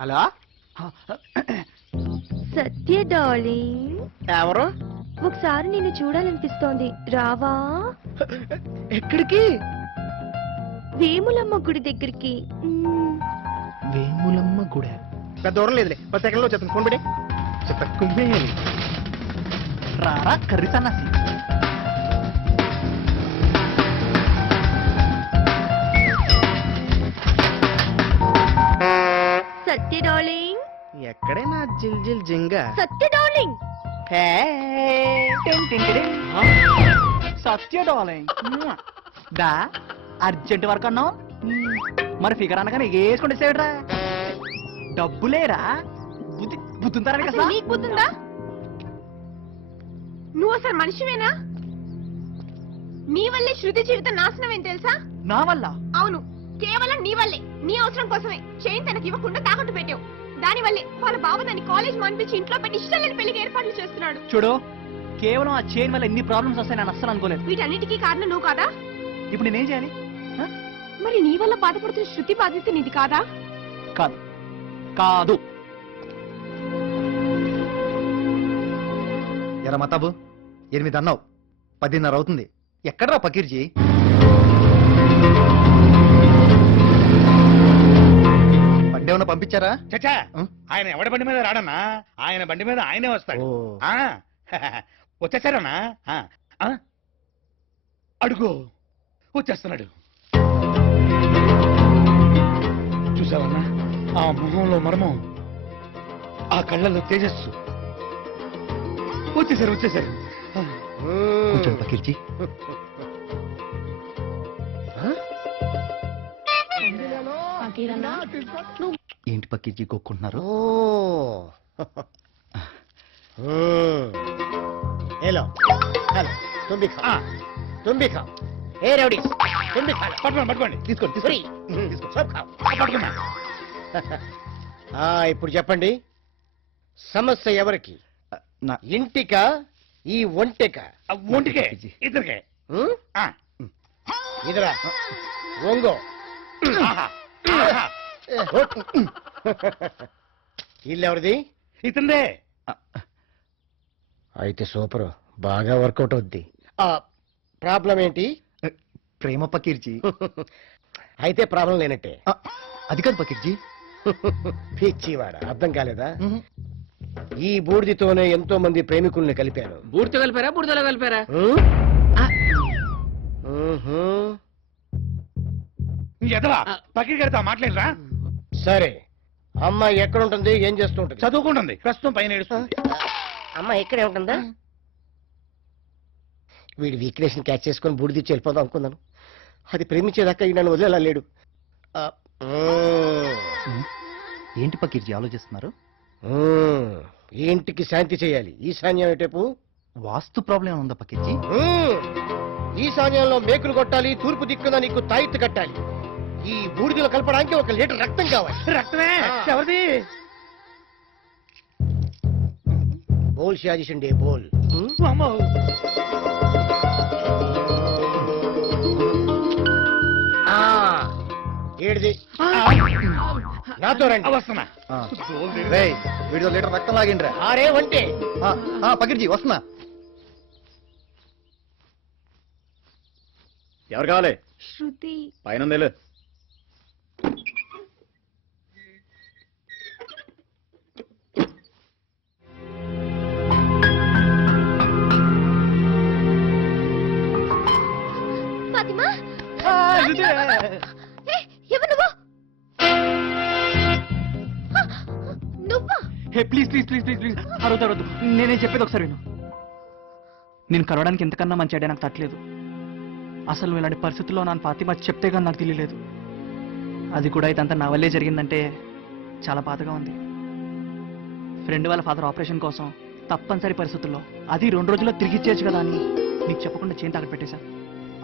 Hello సత్య darling, ఎవరు? ఒకసారి నిన్ను చూడాలనిపిస్తోంది, రావా? ఎక్కడికి? వేములమ్మ గుడి దగ్గరికి. వేములమ్మ గుడి పెద్ద దూరం లేదులే, 10 సెకండ్లో వచ్చేస్తాను. ఫోన్ పెట్టి చెప్తా. రారా కర్రీ సన్నాసి. సత్య డార్లింగ్, ఎక్కడైనా జిల్ జిల్ జింగా. సత్య డార్లింగ్. సత్య డార్లింగ్ దా అర్జెంట్ వర్క్ అన్నావు, మరి ఫిగర్ అనగానే వేసుకుంటే సేవట్రా. డబ్బులేరా బుద్ధి బుద్ధుంటారని కదా. నీకు బుద్ధుందా? నువ్వు అసలు మనిషివేనా? నీ వల్లే శృతి జీవితం నాశనం ఏం తెలుసా? నా వల్ల? అవును, కేవలం నీ వల్లే. నీ అవసరం కోసమే చైన్ తనకి ఇవ్వకుండా తాకట్టు పెట్టావు. దాని వల్లే వాళ్ళ బావ దాన్ని కాలేజ్ మానిపించి ఇంట్లో పెట్టి ఇష్టం లేని పెళ్లికి ఏర్పాట్లు చేస్తున్నాడు. చూడు, కేవలం ఆ చైన్ వల్ల ఎన్ని ప్రాబ్లమ్స్ వస్తాయి నేను అస్సలు అనుకోలేదు. వీటన్నిటికీ కారణం నువ్వు కాదా? ఇప్పుడు నేనేం చేయాలి? మరి నీ వల్ల బాధపడుతున్న శృతి బాధ్యత నీది కాదా? కాదు కాదు. ఎరా మతాబు, 8 అన్నావు, 10:30 అవుతుంది. ఎక్కడరా పకీర్జీ? బండి ఏమన్నా పంపించారా? చచ్చా, ఆయన ఎవడి బండి మీద రాడన్నా, ఆయన బండి మీద ఆయనే వస్తాడు. వచ్చేసారన్నా? అడుగు, వచ్చేస్తున్నాడు. చూసావన్నా, ఆ మొహంలో మర్మం, ఆ కళ్ళల్లో తేజస్సు. వచ్చేసారు వచ్చేసారు. కూర్చోండి పకీర్జీ. ఏంటి పకీర్జీ కొక్కుంటున్నారు? హలో హలో, తుమ్మి ఖా, తుమ్మి ఖా. ఏ రౌడీ, తుమ్మి ఖా. పట్టుకోండి పట్టుకోండి, తీసుకోండి తీసుకోండి. తీసుకో, సబ్ ఖాओ. పట్టుకున్నా. ఇప్పుడు చెప్పండి, సమస్య ఎవరికి? ఇంటికా, ఈ ఒంటికా? ఒంటికే, ఇద్దరికే. ఇదిరా ఒంగో. ఇల్లు ఎవరిది? ఇతందే. అయితే సూపర్, బాగా వర్కౌట్ అవుద్ది. ప్రాబ్లం ఏంటి? ప్రేమ పకీర్జీ. అయితే ప్రాబ్లం లేనట్టే. అది కాదు పకీర్జీ. పిచ్చివాడ, అర్థం కాలేదా? ఈ బూడిదితోనే ఎంతో మంది ప్రేమికుల్ని కలిపారు. బూడితో కలిపారా, బూడిదలో కలిపారా? ఎదవా పక్కకి కడతా మాట్లాడరా. సరే, అమ్మాయి ఎక్కడ ఉంటుంది, ఏం చేస్తూ ఉంటుంది? చదువుకుంటుంది, ప్రస్తుతం పైన ఏడుస్తుంది. అమ్మాయి ఎక్కడే ఉంటుందా? వీడి వీక్నెస్ క్యాచ్ చేసుకొని బూడిదిచ్చి వెళ్ళిపోదాం అనుకున్నాను. అది ప్రేమించేదాకా ఈ నన్ను వదిలేలా లేడు. ఏంటి పకీర్జీ ఆలోచిస్తున్నారు? ఈ ఇంటికి శాంతి చేయాలి. ఈశాన్యం ఏటేపు? వాస్తు ప్రాబ్లం ఉందా పకీర్జీ? ఈశాన్యంలో మేకులు కొట్టాలి, తూర్పు దిక్కున నీకు తాయిత్తు కట్టాలి. ఈ బూడిదలో కలపడానికి 1 లీటర్ రక్తం కావాలి. రక్తమే? ఎవరిది? బోల్ షాజిషండి, బోల్. అమ్మో. ఏడిది? నాతో రండి. వస్తున్నా. వీడితో లీటర్ రక్తం లాగిండ్రా. ఆరే వంటే. పకీర్జీ వస్తున్నా. ఎవరు కావాలి? శృతి. పైన ఉంది. ఫాతిమా, ఎవరు నువ్వు? నువ్వా? Hey please please please please please, అరవద్దు. నేనేం చెప్పేది ఒకసారి విను. నేను కలవడానికి ఎంతకన్నా మంచి ఐడియా నాకు తట్టలేదు. అసలు ఇలాంటి పరిస్థితుల్లో నా ఫాతిమా చెప్తే కానీ నాకు తెలియలేదు. అది కూడా ఇదంతా నా వల్లే జరిగిందంటే చాలా బాధగా ఉంది. ఫ్రెండ్ వాళ్ళ ఫాదర్ ఆపరేషన్ కోసం తప్పనిసరి పరిస్థితుల్లో, అది 2 రోజుల్లో తిరిగి ఇచ్చేయచ్చు కదా అని నీకు చెప్పకుండా చేయి తాకట్టు పెట్టేశా.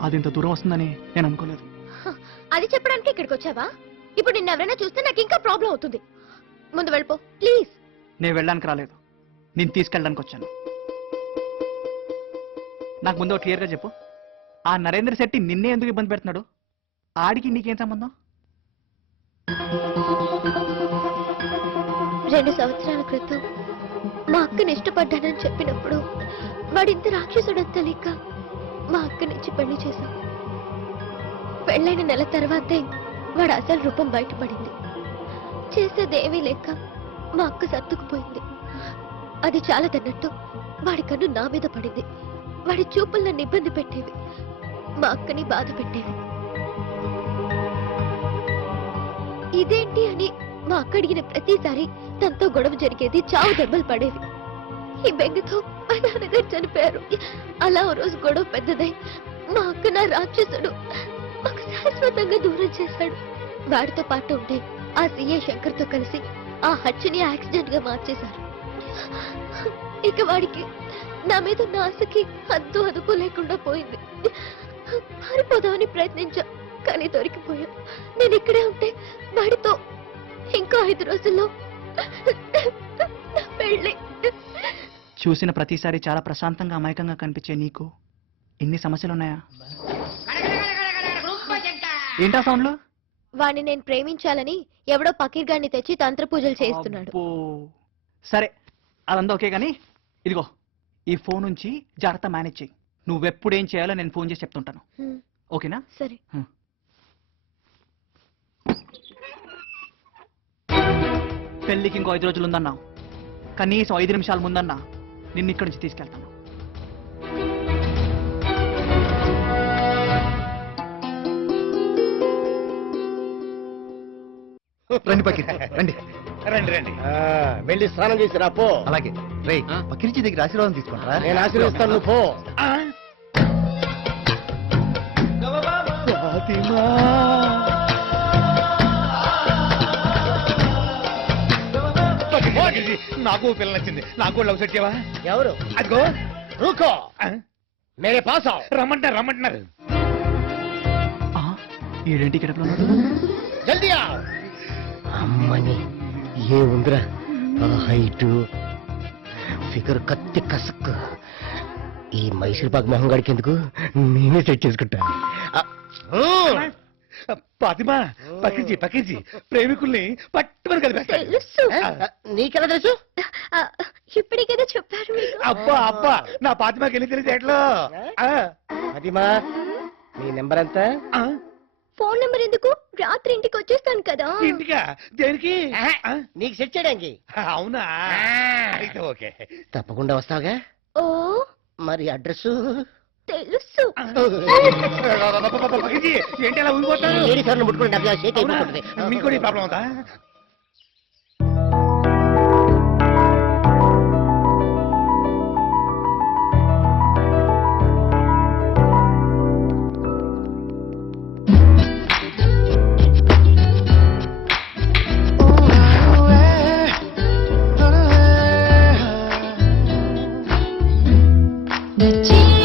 అది ఇంత దూరం వస్తుందని నేను అనుకోలేదు. అది చెప్పడానికి ఇక్కడికి వచ్చావా? ఇప్పుడు నిన్న ఎవరైనా చూస్తే నాకు ఇంకా ప్రాబ్లం అవుతుంది. ముందు వెళ్ళిపో ప్లీజ్. నేను వెళ్ళడానికి రాలేదు, నేను తీసుకెళ్ళడానికి వచ్చాను. నాకు ముందు క్లియర్గా చెప్పు, ఆ నరేంద్ర శెట్టి నిన్నే ఎందుకు ఇబ్బంది పెడుతున్నాడు? ఆడికి నీకేం సంబంధం? 2 సంవత్సరాల క్రితం మా అక్కని ఇష్టపడ్డానని చెప్పినప్పుడు వాడింత రాక్షసుడని తెలియక మా అక్క నుంచి పెళ్లి చేశాం. పెళ్ళైన నెల తర్వాతే వాడు అసలు రూపం బయటపడింది. చేసేదేమీ లేక మా అక్క సర్దుకుపోయింది. అది చాలా తన్నట్టు వాడి కన్ను నా మీద పడింది. వాడి చూపులు నన్ను ఇబ్బంది పెట్టేవి, మా అక్కని బాధ పెట్టేవి. ఇదేంటి అని మా అక్క అడిగిన ప్రతిసారి తనతో గొడవ జరిగేది, చావు దెబ్బలు పడేవి. ఈ బెంగతో మా నాన్నగారు చనిపోయారు. అలా ఓ రోజు గొడవ పెద్దదై మా అక్క నా రాక్షసుడు మాకు శాశ్వతంగా దూరం చేశాడు. వాడితో పాటు ఉంటే ఆ సీఏ శంకర్తో కలిసి ఆ హత్యని యాక్సిడెంట్ గా మార్చేశారు. ఇక వాడికి నా మీద ఉన్న ఆశకి హద్దు అదుపు లేకుండా పోయింది. పారిపోదామని ప్రయత్నించా, కానీ దొరికిపోయా. నేను ఇక్కడే ఉంటే వాడితో ఇంకో 5 రోజుల్లో నా పెళ్ళి. చూసిన ప్రతిసారి చాలా ప్రశాంతంగా అమాయకంగా కనిపించే నీకు ఇన్ని సమస్యలున్నాయా? ఏంటా సౌండ్లు? వాడిని నేను ప్రేమించాలని ఎవడో పకీర్గాన్ని తెచ్చి తంత్ర పూజలు చేస్తున్నాడు. అబ్బో. సరే అదంతా ఓకే కానీ ఇదిగో ఈ ఫోన్ నుంచి జాగ్రత్త మేనేజ్ చెయ్యి. నువ్వెప్పుడు ఏం చేయాలో నేను ఫోన్ చేసి చెప్తుంటాను. హ్మ్, ఓకేనా? సరే. పెళ్ళికి ఇంకో 5 రోజులు ఉందన్నా, కనీసం 5 నిమిషాల ముందన్నా నిన్ను ఇక్కడి నుంచి తీసుకెళ్తాను. రండి పకీర్ రండి. రండి రండి. వెళ్ళి స్నానం చేసి రా పో. అలాగే రే పకీర్జీ దగ్గర ఆశీర్వాదం తీసుకుంటారా? నేను ఆశీర్వదిస్తాను, నువ్వు పో. ఆ, పకీర్జీ, నాకు పిల్ల నచ్చింది. నాకు లవ్ సెట్ చేయవా? ఎవరు? అదిగో రూకో, ఆ, మేరే పాస్ ఆవ్. రమ్మంటారు రమ్మంటున్నారు. ఆ, ఏడేంటి ఇక్కడ జల్దీ ఆవ్. అమ్మని ఏ ఉందిరా, హైటు ఫిగర్ కత్తి కసక్కు. ఈ మైసూర్ పాక్ మొహం గడికి ఎందుకు, నేనే సెట్ చేసుకుంటా. ఫాతిమా, పకీర్జీ పకీర్జీ ప్రేమికుల్ని పట్టుమని కలిపేస్తారు. తెలుసు. నీకెలా తెలుసు? ఆ, ఇప్పుడే కదా చెప్పారు మీరు. అబ్బా అబ్బా, నా ఫాతిమాకి వెళ్ళి తెలిసి ఎట్లో. అదిమా, నీ నెంబర్ ఎంత? ఫోన్ నెంబర్ ఎందుకు? రాత్రి ఇంటికి వచ్చేస్తాను కదా. ఇంటికా? దేనికి? ఆ, నీకు సెట్ చేయడానికి. అవునా? అయితే ఓకే. తప్పకుండా వస్తావుగా. ఓ మరి అడ్రస్? తెలుసు. పకీర్జీ, ఏంటి అలా ఊగిపోతారు? లేడీస్ ఎవరిని ముట్టుకుంటే నాకు షేక్ అవునా? అయిపోతుంది. మీకు కూడా ఈ ప్రాబ్లం అవుతా? వచ్చేసాడే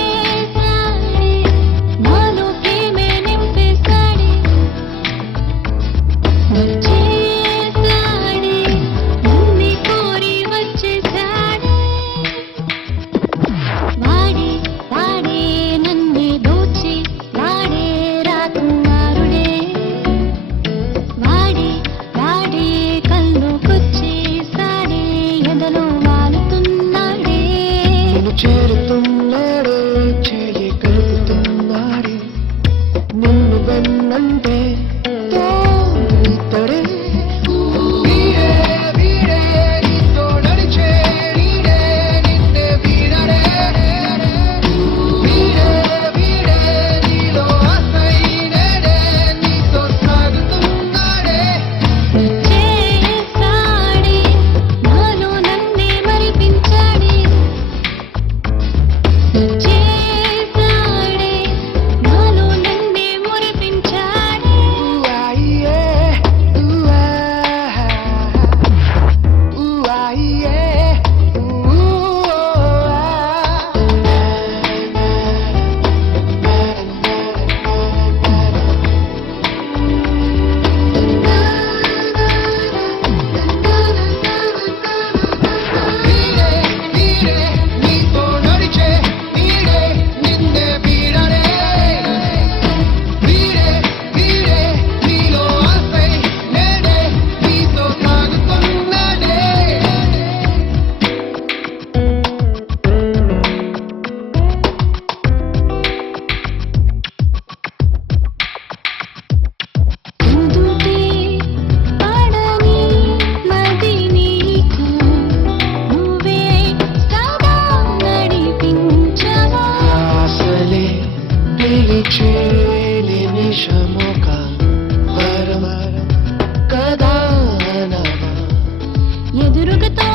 ఎదురుగతో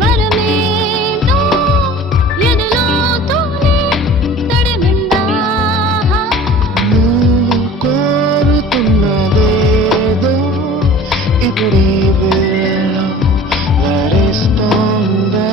వరమేదో ఎదలో తోనే తడిమిందా నువ్వు కోరుతున్నదేదో ఇప్పుడు ఈ వేళ వరిస్తోందా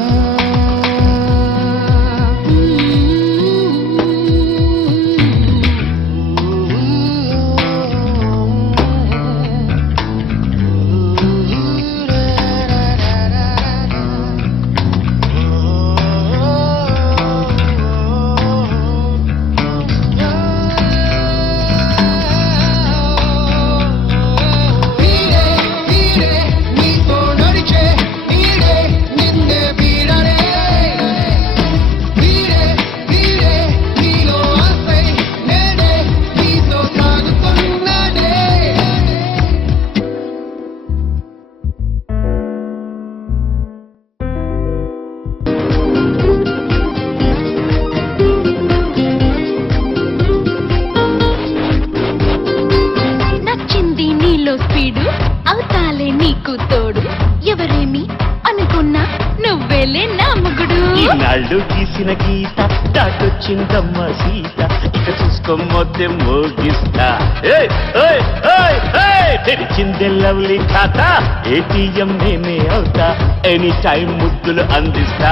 నచ్చింది నీలో స్పీడు అవుతాలే నీకు తోడు ఎవరేమి అనుకున్నా నువ్వేలే నా మొగుడు ఈనాళ్ళు గీసిన గీత దాటొచ్చిందమ్మ సీత ఇక చూసుకోమొద్దే మోగిస్తా తెరిచిందే లవ్లీ ఖాతా ఏటీఎం నేనే అవుతా ఎనీ టైం ముద్దులు అందిస్తా